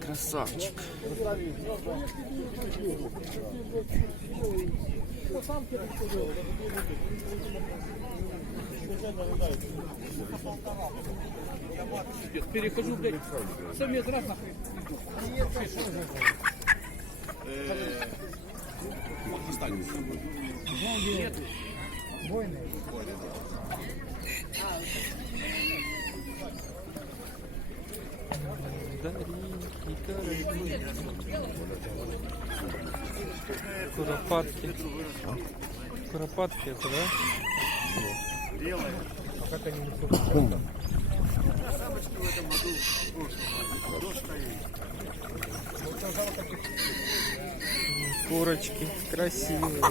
Красавчик. Перехожу, блядь, 100 метров нахуй. Куропатки. Куропатки это, да? Белые. А как они несут? Самочки в этом году дождь стоит. Курочки красивые.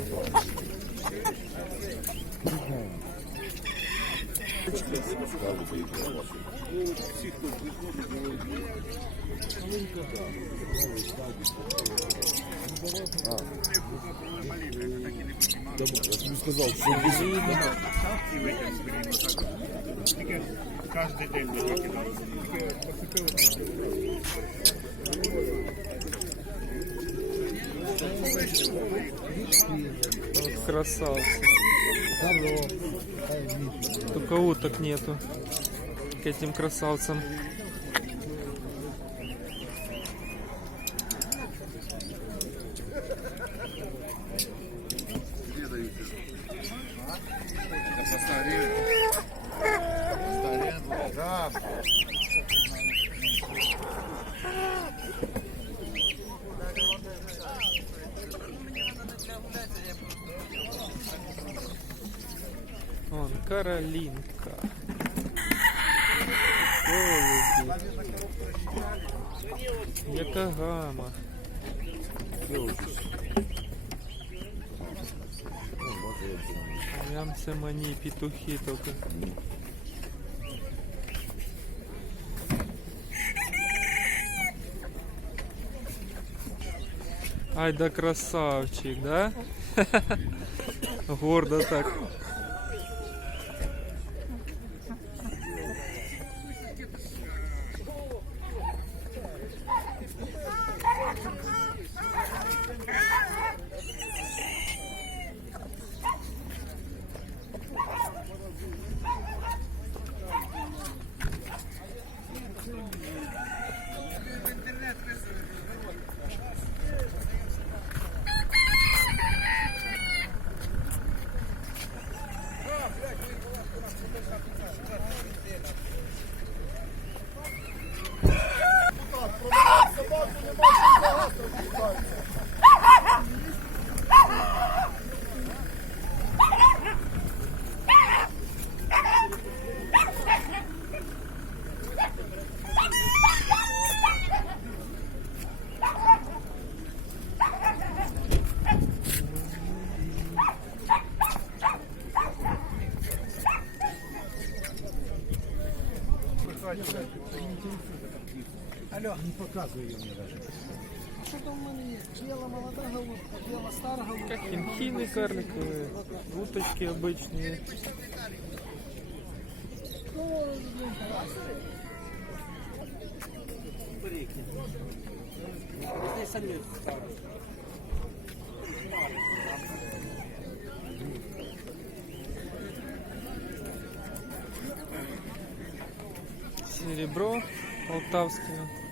Я бы сказал, что Каждый день не покидал. Вот красавцы. Только уток нету к этим красавцам. Вон, Каролинка. Голуби. Якогама. Прям це мені петухи только. Ай да красавчик, да? Гордо так. Алло, не показывай ее мне даже. Что там у меня есть? Белая молодая голубка, белая старая голубка. Как хинхины карликовые, уточки обычные. Серебро полтавское.